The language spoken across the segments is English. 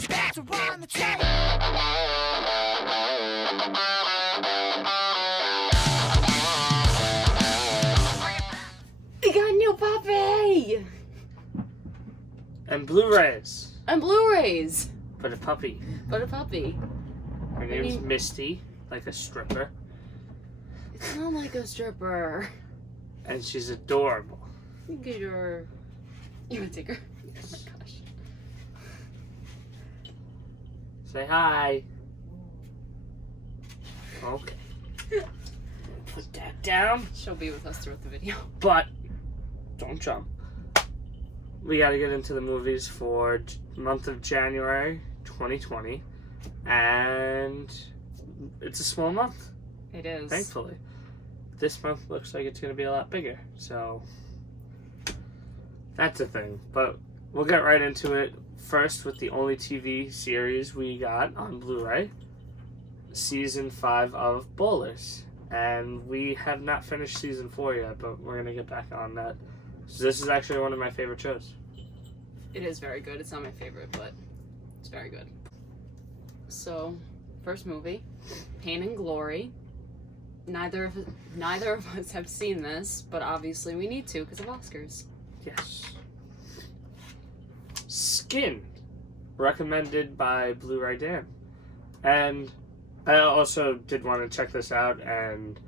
your back to run the train. We got a new puppy! And Blu-rays. And Blu-rays. But a puppy. But a puppy. Her name's Misty, like a stripper. It's not like a stripper. And she's adorable. You can get your... You want to take her? Oh my gosh. Say hi. Okay. Put that down. She'll be with us throughout the video. But, don't jump. We gotta get into the movies for month of January 2020. And it's a small month, It is. thankfully. This month looks like it's gonna be a lot bigger. So, that's a thing. But we'll get right into it first with the only TV series we got on Blu-ray. Season 5 of Bowlers. And we have not finished season 4 yet, but we're gonna get back on that. So this is actually one of my favorite shows. It is very good. It's not my favorite, but it's very good. So, first movie, Pain and Glory. Neither of us have seen this, but obviously we need to because of Oscars. Yes. Skin, recommended by Blu-ray Dan. And I also did want to check this out, and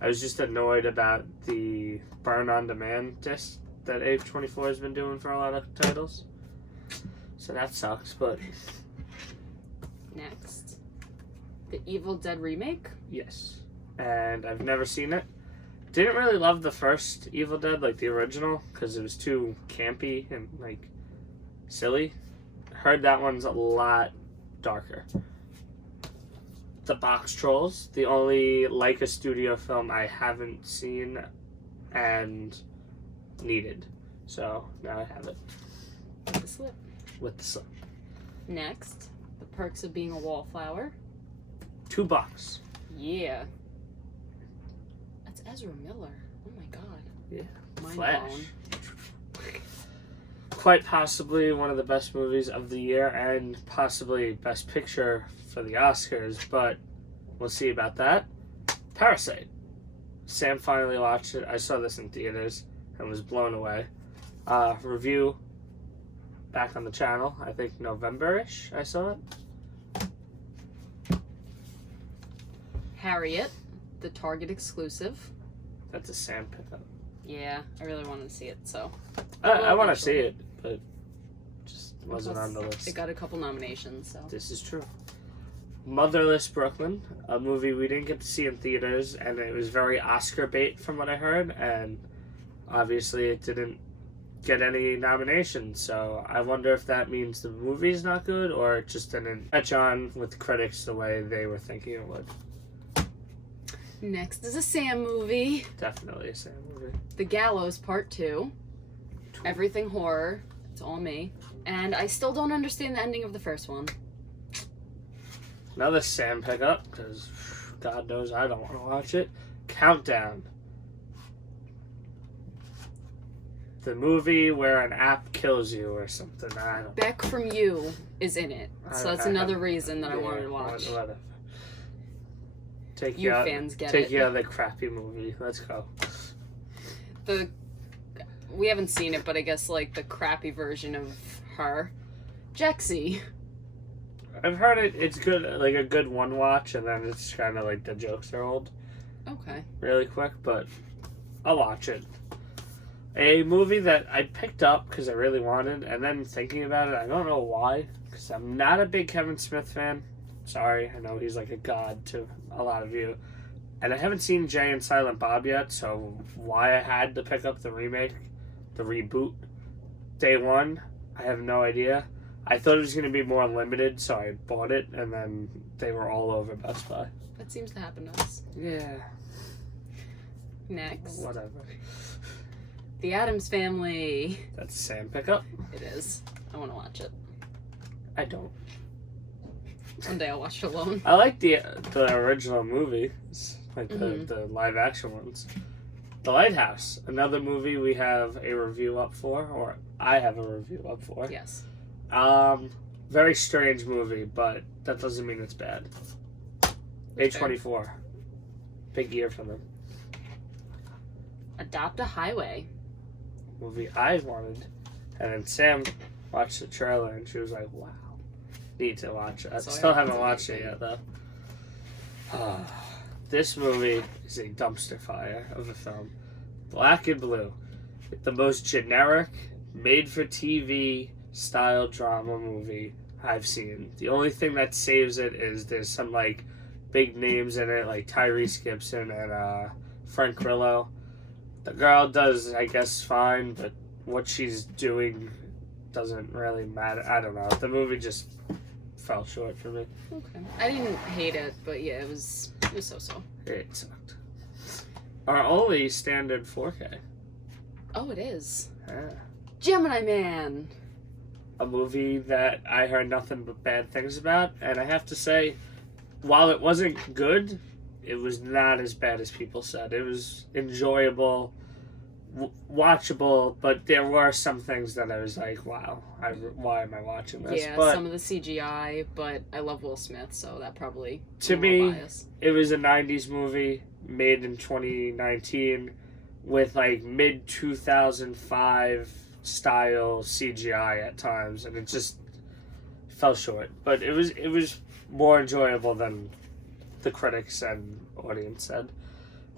I was just annoyed about the burn-on-demand disc that A24 has been doing for a lot of titles. So that sucks, but Next, the Evil Dead remake. yes. And I've never seen it. Didn't really love the first Evil Dead, like the original, because it was too campy and, like, silly. Heard that one's a lot darker. The Box Trolls, the only Leica Studio film I haven't seen and needed. So now I have it. The slip. With the slip. Next, The Perks of Being a Wallflower. $2. Yeah. That's Ezra Miller. Oh my god. Yeah. Mind Flash. blown. Quite possibly one of the best movies of the year and possibly best picture for the Oscars, but we'll see about that. Parasite. Sam finally watched it. I saw this in theaters and was blown away. Review back on the channel. I think November-ish I saw it. Harriet, the Target exclusive. That's a Sam pickup. Yeah, I really wanted to see it, so. I want to see it, but just wasn't on the list. It got a couple nominations, so. This is true. Motherless Brooklyn, a movie we didn't get to see in theaters, and it was very Oscar bait from what I heard, and obviously it didn't get any nominations, so I wonder if that means the movie's not good, or it just didn't catch on with critics the way they were thinking it would. Next is a Sam movie. Definitely a Sam movie. The Gallows Part 2. Everything horror. It's all me. And I still don't understand the ending of the first one. Another Sam pickup, because God knows I don't want to watch it. Countdown. The movie where an app kills you or something. I don't Beck from You is in it. So that's another reason that I yeah, wanted to watch. whatever. Take You out, fans get take it. you out of the crappy movie. Let's go. We haven't seen it, but I guess like the crappy version of her. Jexy. I've heard it's good, like a good one watch, and then it's kind of like the jokes are old Okay. really quick, but I'll watch it. A movie that I picked up because I really wanted, and then thinking about it, I don't know why, because I'm not a big Kevin Smith fan. Sorry, I know he's like a god to a lot of you. And I haven't seen Jay and Silent Bob yet, so why I had to pick up the remake, the reboot, day one, I have no idea. I thought it was going to be more limited, so I bought it, and then they were all over Best Buy. That seems to happen to us. Yeah. Next. Whatever. The Addams Family. That's Sam pickup. It is. I want to watch it. I don't. One day I'll watch it alone. I like the original movie, like the live action ones. The Lighthouse, another movie we have a review up for, or I have a review up for. Yes. Very strange movie, but that doesn't mean it's bad. A24. Big year for them. Adopt a Highway. Movie I wanted. And then Sam watched the trailer and she was like, wow. Need to watch it. I So still I haven't watched it yet, though. This movie is a dumpster fire of a film. Black and Blue. The most generic, made-for-TV style drama movie I've seen. The only thing that saves it is there's some, like, big names in it, like Tyrese Gibson and Frank Grillo. The girl does, I guess, fine, but what she's doing doesn't really matter. I don't know. The movie just fell short for me. Okay. I didn't hate it, but yeah, it was so-so. It sucked. Our only standard 4K. Oh, it is. Yeah. Gemini Man. A movie that I heard nothing but bad things about, and I have to say, while it wasn't good, it was not as bad as people said. It was enjoyable, watchable, but there were some things that I was like, wow, why am I watching this? Yeah, but some of the CGI, but I love Will Smith, so that probably to me, bias. It was a 90s movie made in 2019 with like mid-2005 style CGI at times, and it just fell short. But it was more enjoyable than the critics and audience said.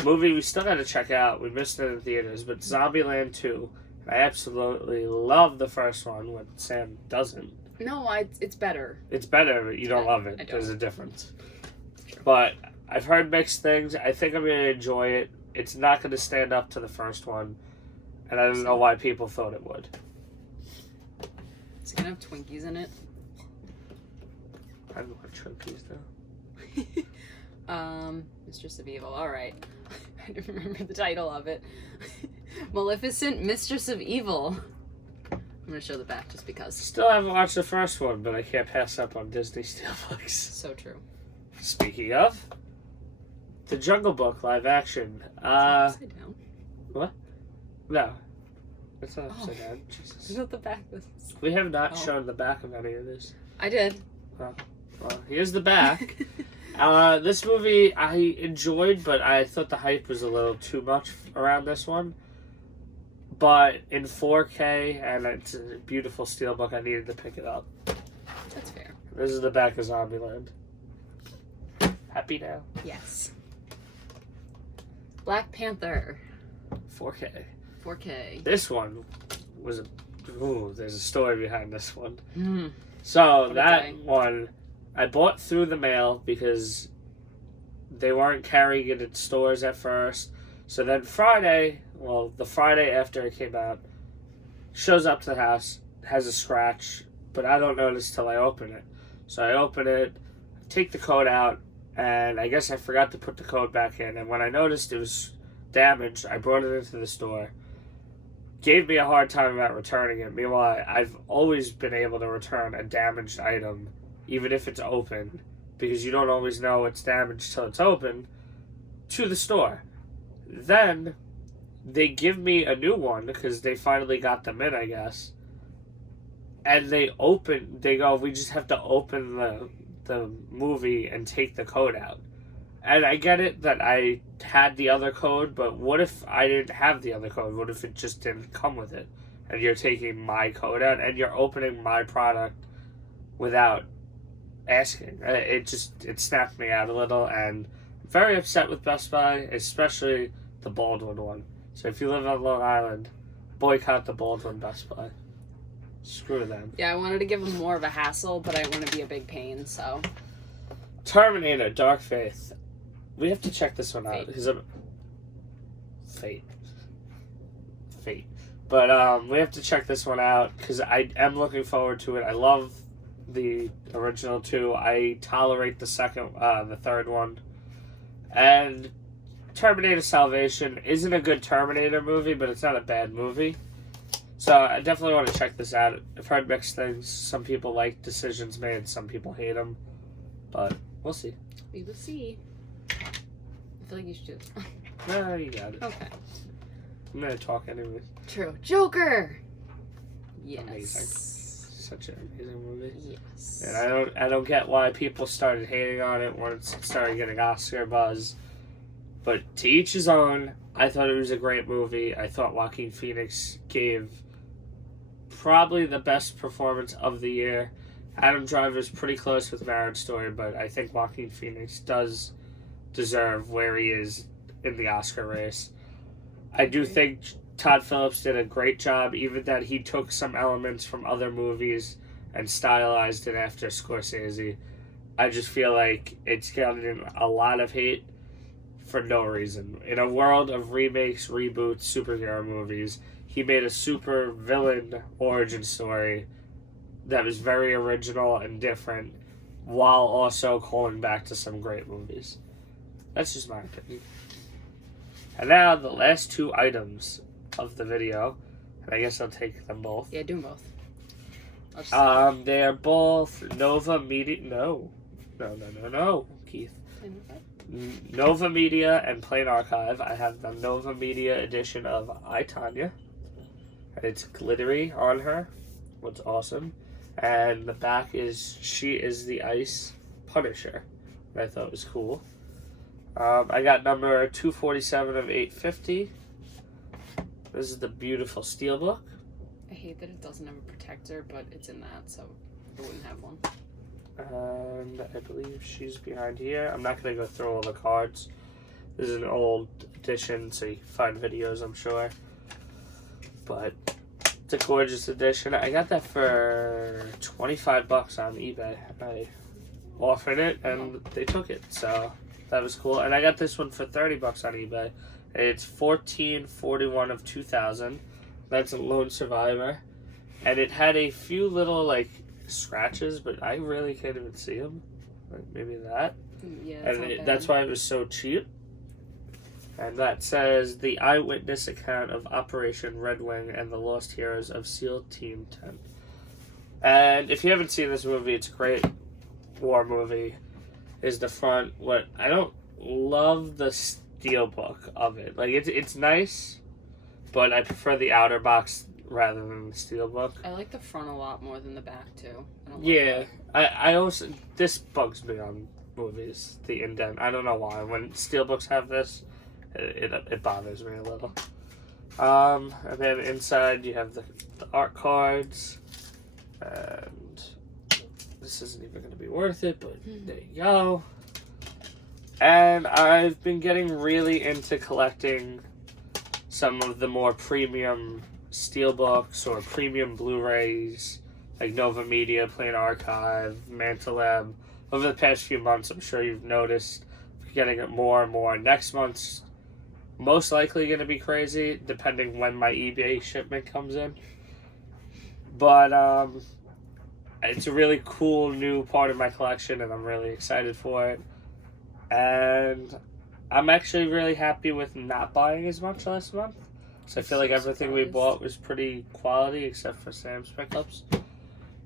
Movie we still got to check out. We missed it in theaters, but Zombieland 2. I absolutely love the first one, when Sam doesn't. No, it's better. It's better, but you don't love it. I don't. There's a difference. True. But I've heard mixed things. I think I'm going to enjoy it. It's not going to stand up to the first one, and I don't know why people thought it would. Is it going to have Twinkies in it? I don't want Twinkies, though. Mistress of Evil. All right. I don't remember the title of it. Maleficent, Mistress of Evil. I'm going to show the back just because. Still haven't watched the first one, but I can't pass up on Disney Steelbooks. So true. Speaking of, the Jungle Book live action. Upside down. What? No. It's not upside down. Jesus. Is that the back? We have not shown the back of any of this. I did. Well, here's the back. This movie I enjoyed, but I thought the hype was a little too much around this one. But in 4K, and it's a beautiful steelbook, I needed to pick it up. That's fair. This is the back of Zombieland. Happy now? Yes. Black Panther. 4K. 4K. This one was there's a story behind this one. Mm. So that one I bought through the mail because they weren't carrying it in stores at first. So then the Friday after it came out, shows up to the house, has a scratch, but I don't notice till I open it. So I open it, take the code out, and I guess I forgot to put the code back in. And when I noticed it was damaged, I brought it into the store. Gave me a hard time about returning it. Meanwhile, I've always been able to return a damaged item, even if it's open, because you don't always know it's damaged till it's open, to the store. Then they give me a new one because they finally got them in, I guess. And they go, we just have to open the movie and take the code out. And I get it that I had the other code, but what if I didn't have the other code? What if it just didn't come with it? And you're taking my code out and you're opening my product without asking. It snapped me out a little, and I'm very upset with Best Buy, especially the Baldwin one. So if you live on Long Island, boycott the Baldwin Best Buy. Screw them. Yeah, I wanted to give them more of a hassle, but I want to be a big pain, so. Terminator, Dark Faith. We have to check this one out. Fate. But we have to check this one out because I am looking forward to it. I love the original two. I tolerate the third one. And Terminator Salvation isn't a good Terminator movie, but it's not a bad movie. So I definitely want to check this out. I've heard mixed things. Some people like decisions made, some people hate them. But we'll see. We will see. I feel like you should do this. No, you got it. Okay. I'm going to talk anyway. True. Joker! Yes. Amazing. such an amazing movie. Yes. And I don't get why people started hating on it once it started getting Oscar buzz. But to each his own. I thought it was a great movie. I thought Joaquin Phoenix gave probably the best performance of the year. Adam Driver's pretty close with Marriage Story, but I think Joaquin Phoenix does deserve where he is in the Oscar race. I do think Todd Phillips did a great job, even that he took some elements from other movies and stylized it after Scorsese. I just feel like it's gotten a lot of hate for no reason. In a world of remakes, reboots, superhero movies, he made a super villain origin story that was very original and different while also calling back to some great movies. That's just my opinion. And now the last two items of the video, and I guess I'll take them both. Yeah, do them both. They are both Nova Media. No, Keith. Nova Media and Plain Archive. I have the Nova Media edition of I, Tonya. And it's glittery on her, what's awesome. And the back is She Is the Ice Punisher, that I thought was cool. I got number 247 of 850. This is the beautiful steelbook. I hate that it doesn't have a protector, but it's in that, so I wouldn't have one. And I believe she's behind here. I'm not going to go through all the cards. This is an old edition, so you can find videos, I'm sure. But it's a gorgeous edition. I got that for $25 on eBay. I offered it, and they took it, so that was cool. And I got this one for $30 on eBay. It's 1441 of 2000. That's a Lone Survivor. And it had a few little, like, scratches, but I really can't even see them. Like maybe that. Yeah, and that's why it was so cheap. And that says the eyewitness account of Operation Red Wing and the Lost Heroes of SEAL Team 10. And if you haven't seen this movie, it's a great war movie. Is the front. What I don't love the steelbook of it. Like it's nice, but I prefer the outer box rather than the steelbook. I like the front a lot more than the back too. Yeah, I also, this bugs me on movies, the indent. I don't know why. When steelbooks have this, it bothers me a little. And then inside you have the art cards, and this isn't even going to be worth it, but there you go. And I've been getting really into collecting some of the more premium steelbooks or premium Blu-rays, like Nova Media, Plain Archive, Mantelab. Over the past few months, I'm sure you've noticed getting it more and more. Next month's most likely going to be crazy, depending when my eBay shipment comes in. But it's a really cool new part of my collection, and I'm really excited for it. And I'm actually really happy with not buying as much last month. So I feel like everything we bought was pretty quality, except for Sam's pickups.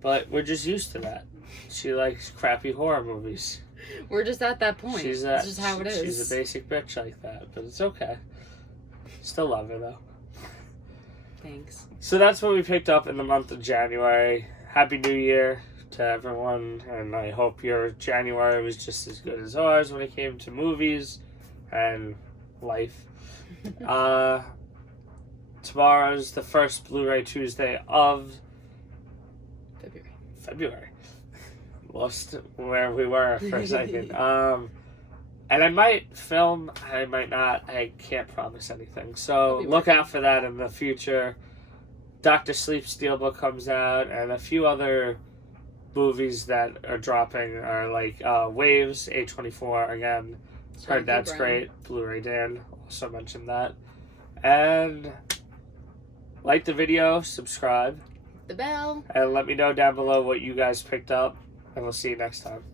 But we're just used to that. She likes crappy horror movies. We're just at that point. It's just how it is. She's a basic bitch like that, but it's okay. Still love her, though. Thanks. So that's what we picked up in the month of January. Happy New Year to everyone, and I hope your January was just as good as ours when it came to movies and life. Tomorrow's the first Blu-ray Tuesday of February. Lost where we were for a second. And I might film, I might not. I can't promise anything. So look out for that in the future. Dr. Sleep Steelbook comes out, and a few other movies that are dropping are like Waves, A24 again. Heard that's great. Blu-ray Dan also mentioned that. And like the video, subscribe. The bell. And let me know down below what you guys picked up. And we'll see you next time.